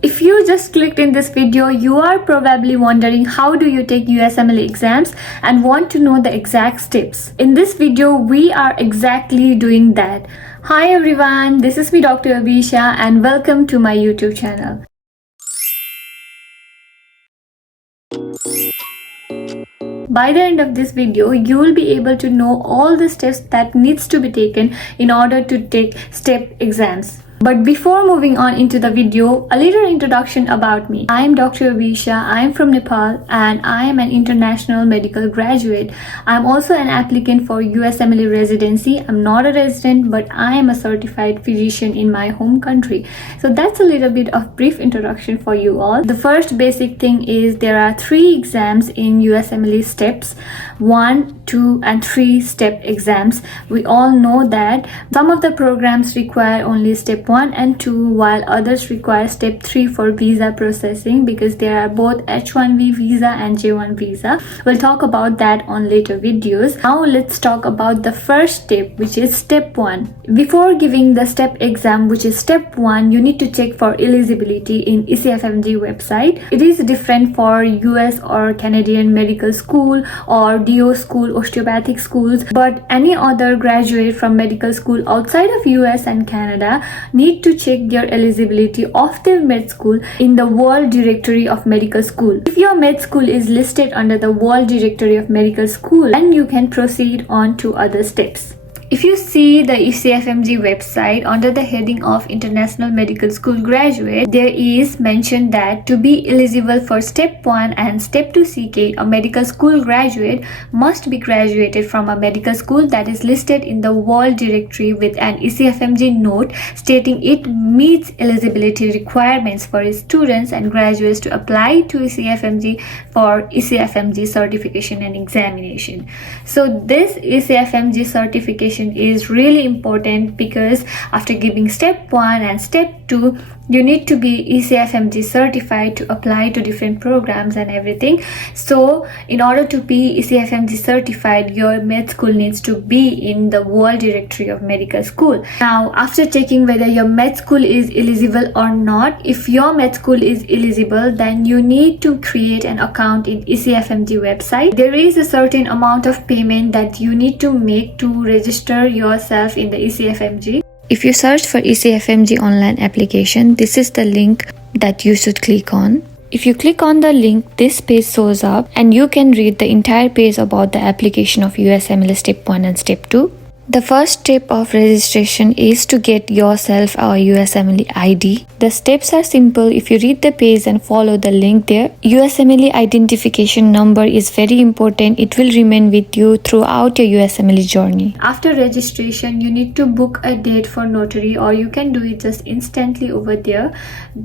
If you just clicked in this video, you are probably wondering how do you take USMLE exams and want to know the exact steps. In this video, we are exactly doing that. Hi everyone, this is me Dr. Abisha and welcome to my YouTube channel. By the end of this video, you will be able to know all the steps that needs to be taken in order to take STEP exams. But before moving on into the video, a little introduction about me. I am Dr. Abisha, I am from Nepal and I am an international medical graduate. I am also an applicant for USMLE residency. I'm not a resident but I am a certified physician in my home country. So that's a little bit of brief introduction for you all. The first basic thing is there are 3 exams in USMLE steps. 1, 2 and 3 step exams. We all know that some of the programs require only step 1 and 2 while others require step 3 for visa processing because there are both H1B visa and J1 visa. We'll talk about that on later videos. Now let's talk about the first step, which is step 1. Before giving the step exam, which is step 1, you need to check for eligibility in ECFMG website. It is different for US or Canadian medical school or DO school, osteopathic schools, but any other graduate from medical school outside of US and Canada need to check their eligibility of their med school in the World Directory of Medical School. If your med school is listed under the World Directory of Medical School, then you can proceed on to other steps. If you see the ECFMG website under the heading of International Medical School Graduate, there is mentioned that to be eligible for Step 1 and Step 2 CK, a medical school graduate must be graduated from a medical school that is listed in the World Directory with an ECFMG note stating it meets eligibility requirements for its students and graduates to apply to ECFMG for ECFMG certification and examination. So this ECFMG certification is really important because after giving step 1 and step 2 you need to be ECFMG certified to apply to different programs and everything. So in order to be ECFMG certified, your med school needs to be in the World Directory of Medical School. Now after checking whether your med school is eligible or not, if your med school is eligible, then you need to create an account in ECFMG website. There is a certain amount of payment that you need to make to register yourself in the ECFMG. If you search for ECFMG online application, this is the link that you should click on. If you click on the link, this page shows up and you can read the entire page about the application of USMLE Step 1 and Step 2. The first step of registration is to get yourself a USMLE ID. The steps are simple. If you read the page and follow the link there, USMLE identification number is very important. It will remain with you throughout your USMLE journey. After registration, you need to book a date for notary or you can do it just instantly over there.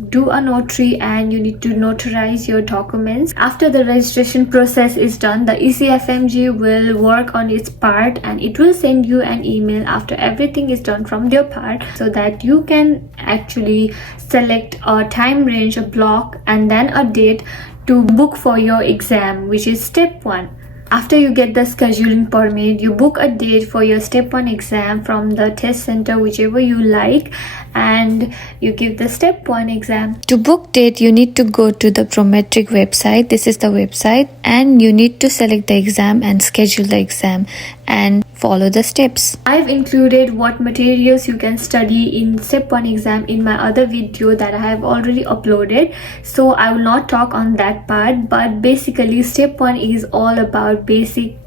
Do a notary and you need to notarize your documents. After the registration process is done, the ECFMG will work on its part and it will send you an email after everything is done from their part so that you can actually select a time range, a block and then a date to book for your exam, which is step 1. After you get the scheduling permit, you book a date for your step 1 exam from the test center, whichever you like, and you give the step 1 exam. To book date, you need to go to the Prometric website. This is the website and you need to select the exam and schedule the exam and follow the steps. I've included what materials you can study in step 1 exam in my other video that I have already uploaded, so I will not talk on that part, but basically step 1 is all about basic.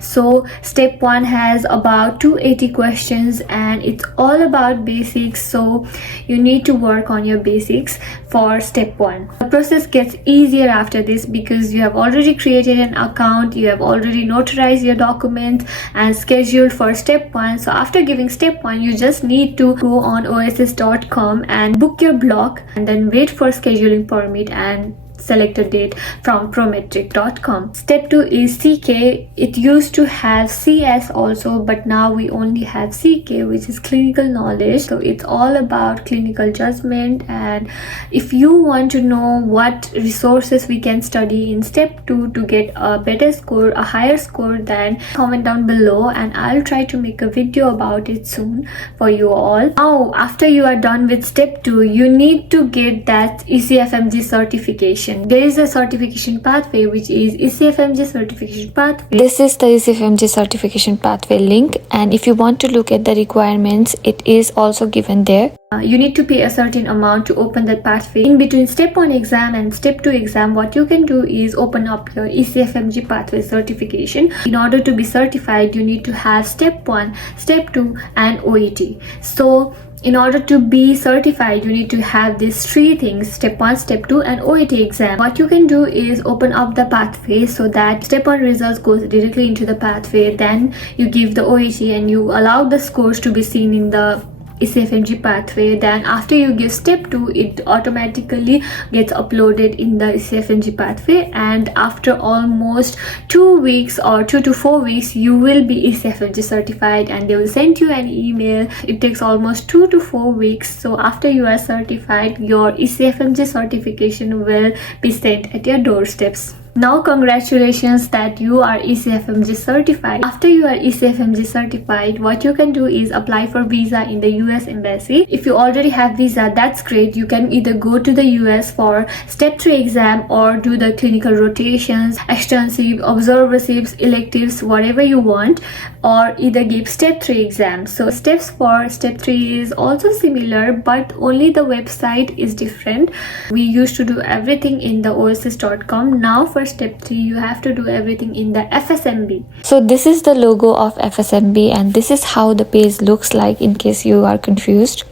So step 1 has about 280 questions and it's all about basics, so you need to work on your basics for step 1. The process gets easier after this because you have already created an account, you have already notarized your documents and scheduled for step 1. So after giving step 1, you just need to go on oss.com and book your block and then wait for scheduling permit and select a date from prometric.com. Step 2 is CK. It used to have CS also, but now we only have CK, which is clinical knowledge. So it's all about clinical judgment. And if you want to know what resources we can study in step 2 to get a better score, a higher score, then comment down below and I'll try to make a video about it soon for you all. Now, after you are done with step 2, you need to get that ECFMG certification. There is a certification pathway, which is ECFMG certification pathway. This is the ECFMG certification pathway link, and if you want to look at the requirements, it is also given there. You need to pay a certain amount to open that pathway. In between step 1 exam and step 2 exam, what you can do is open up your ECFMG pathway certification. In order to be certified, you need to have step 1, step 2 and OET. So in order to be certified, you need to have these 3 things: step 1, step 2 and OET exam. What you can do is open up the pathway so that step 1 results goes directly into the pathway. Then you give the OET and you allow the scores to be seen in the ECFMG pathway. Then after you give step 2, it automatically gets uploaded in the ECFMG pathway, and after almost 2 weeks or 2 to 4 weeks, you will be ECFMG certified and they will send you an email. It takes almost 2 to 4 weeks. So after you are certified, your ECFMG certification will be sent at your doorsteps. Now congratulations that you are ECFMG certified. After you are ECFMG certified, what you can do is apply for visa in the US embassy. If you already have visa, that's great. You can either go to the US for step 3 exam or do the clinical rotations, extensive, observerships, electives, whatever you want, or either give step 3 exam. So steps for step 3 is also similar, but only the website is different. We used to do everything in the oasis.com. Now for step 3, you have to do everything in the FSMB. So this is the logo of FSMB, and this is how the page looks like in case you are confused.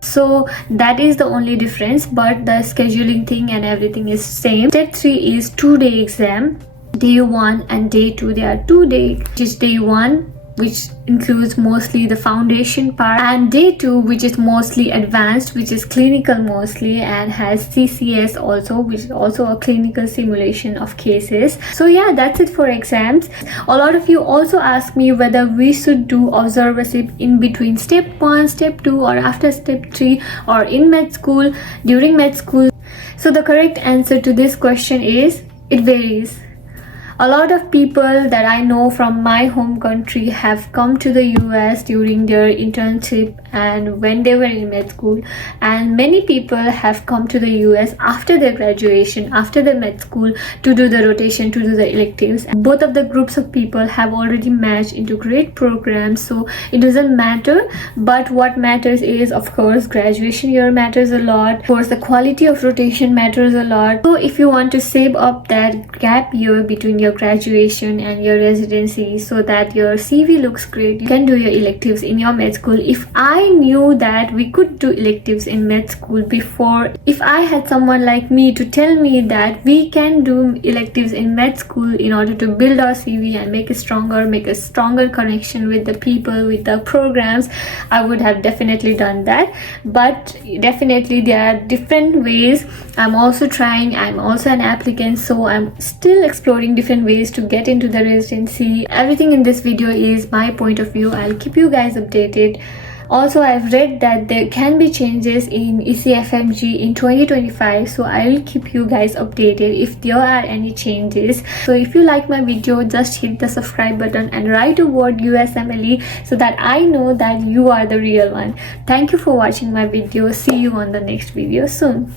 So that is the only difference, but the scheduling thing and everything is same. Step 3 is 2-day exam. Day 1 and day 2, they are 2 day, which is day 1, which includes mostly the foundation part, and day 2, which is mostly advanced, which is clinical mostly and has CCS also, which is also a clinical simulation of cases. So yeah, that's it for exams. A lot of you also ask me whether we should do observership in between step 1, step 2 or after step 3 or in med school, during med school. So the correct answer to this question is it varies. A lot of people that I know from my home country have come to the US during their internship and when they were in med school, and many people have come to the US after their graduation, after their med school, to do the rotation, to do the electives. Both of the groups of people have already matched into great programs, so it doesn't matter. But what matters is, of course, graduation year matters a lot. Of course, the quality of rotation matters a lot. So if you want to save up that gap year between your graduation and your residency so that your CV looks great, you can do your electives in your med school. If I knew that we could do electives in med school before, if I had someone like me to tell me that we can do electives in med school in order to build our CV and make a stronger connection with the people, with the programs, I would have definitely done that. But definitely there are different ways. I'm also trying, I'm also an applicant, so I'm still exploring different ways to get into the residency. Everything in this video is my point of view. I'll keep you guys updated. Also, I've read that there can be changes in ECFMG in 2025, so I'll keep you guys updated if there are any changes. So if you like my video, just hit the subscribe button and write a word USMLE so that I know that you are the real one. Thank you for watching my video. See you on the next video soon.